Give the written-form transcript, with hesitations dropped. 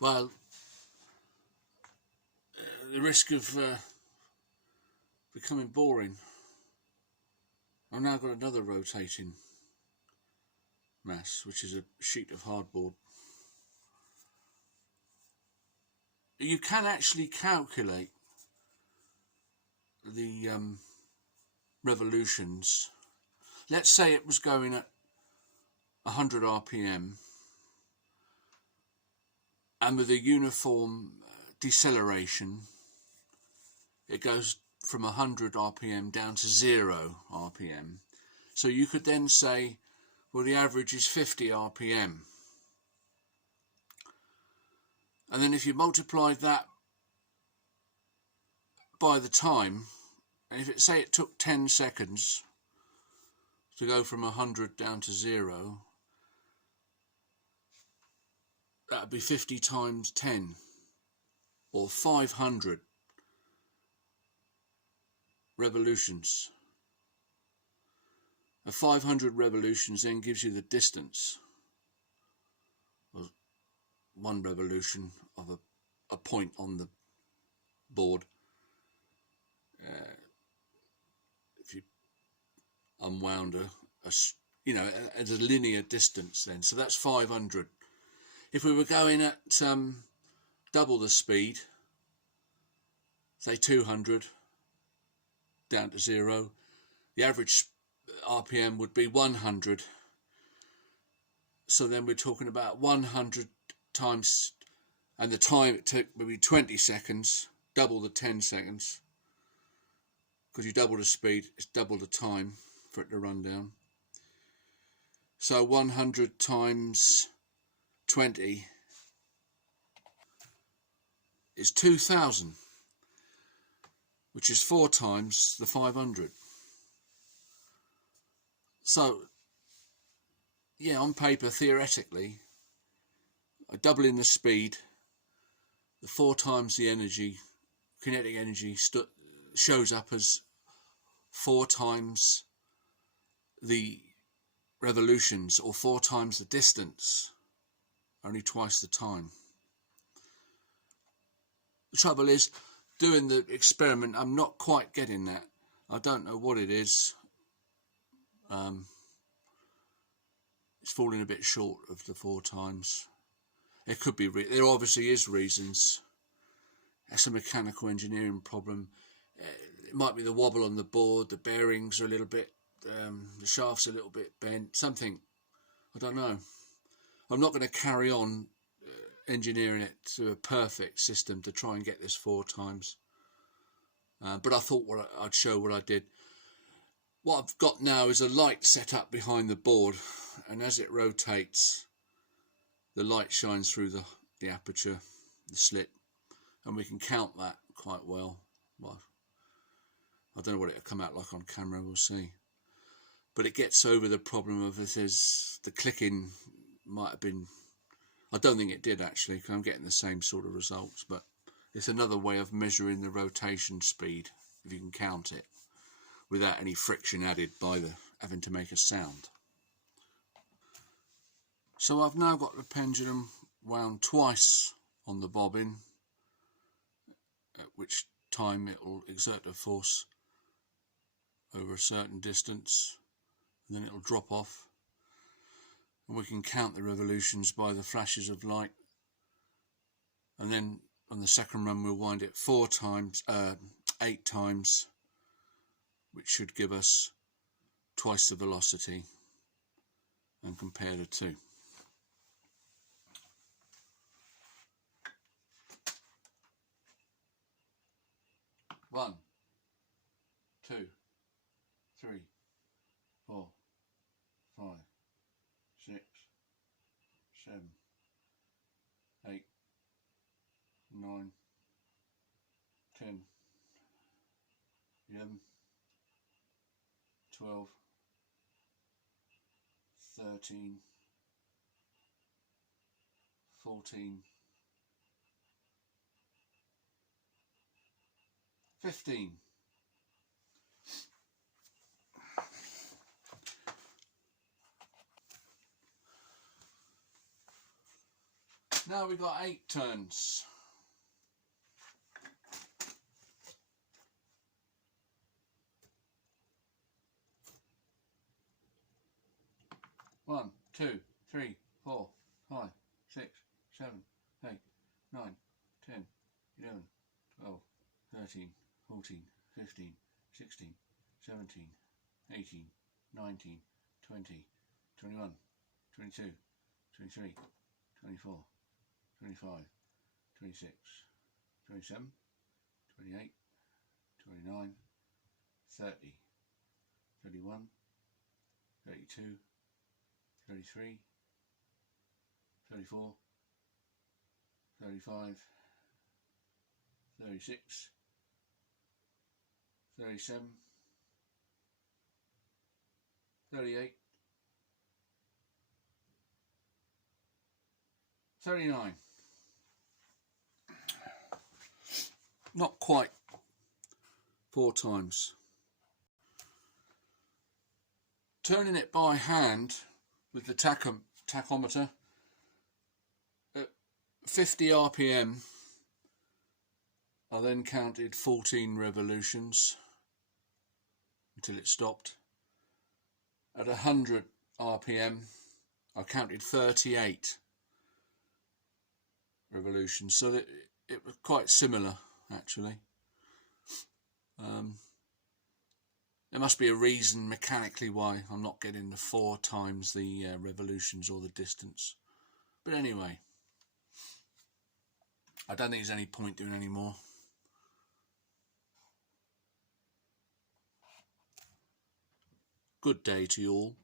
Well, the risk of becoming boring. I've now got another rotating mass, which is a sheet of hardboard. You can actually calculate the revolutions. Let's say it was going at 100 RPM, and with a uniform deceleration, it goes from 100 RPM down to 0 RPM. So you could then say, well, the average is 50 RPM. And then if you multiply that by the time, and if it say it took 10 seconds to go from 100 down to 0, that would be 50 times 10, or 500 revolutions. 500 revolutions then gives you the distance of one revolution of a point on the board. If you unwound as a linear distance then, so that's 500. If we were going at double the speed, say 200 down to 0, the average RPM would be 100. So then we're talking about 100 times, and the time it took would be 20 seconds, double the 10 seconds. Because you double the speed, it's double the time for it to run down. So 100 times 20 is 2000, which is 4 times the 500. So, yeah, on paper, theoretically, doubling the speed, the 4 times the energy, kinetic energy, shows up as 4 times the revolutions, or 4 times the distance, only twice the time. The trouble is, doing the experiment, I'm not quite getting that. I don't know what it is. It's falling a bit short of the 4 times. It could be, there obviously is reasons. It's a mechanical engineering problem. It might be the wobble on the board, the bearings are a little bit, the shaft's a little bit bent, something, I don't know. I'm not going to carry on engineering it to a perfect system to try and get this 4 times. But I thought I'd show what I did. What I've got now is a light set up behind the board, and as it rotates, the light shines through the aperture, the slit, and we can count that quite well. Well, I don't know what it'll come out like on camera, we'll see. But it gets over the problem of the clicking might have been, I don't think it did actually, because I'm getting the same sort of results, but it's another way of measuring the rotation speed, if you can count it, without any friction added by having to make a sound. So I've now got the pendulum wound twice on the bobbin, at which time it will exert a force over a certain distance, and then it will drop off, and we can count the revolutions by the flashes of light. And then on the second run we'll wind it 8 times, which should give us twice the velocity, and compare the two. One, 2, 3, 4, 5, 6, 7, 8, 9, 10, 11, 12, 13, 14, 15. Now we've got 8 turns. One, 2, 3, 4, 5, 6, 7, 8, 9, 10, 11, 12, 13, 14, 15, 16, 17, 18, 19, 20, 21, 22, 23, 24, 25, 26, 27, 28, 29, 30, 31, 32, 33, 34, 35, 36, 37, 38, 39. Not quite 4 times. Turning it by hand with the tachometer at 50 RPM, I then counted 14 revolutions until it stopped. At 100 RPM, I counted 38 revolutions, so that it was quite similar actually. There must be a reason mechanically why I'm not getting the 4 times the revolutions or the distance. But anyway, I don't think there's any point doing any more. Good day to you all.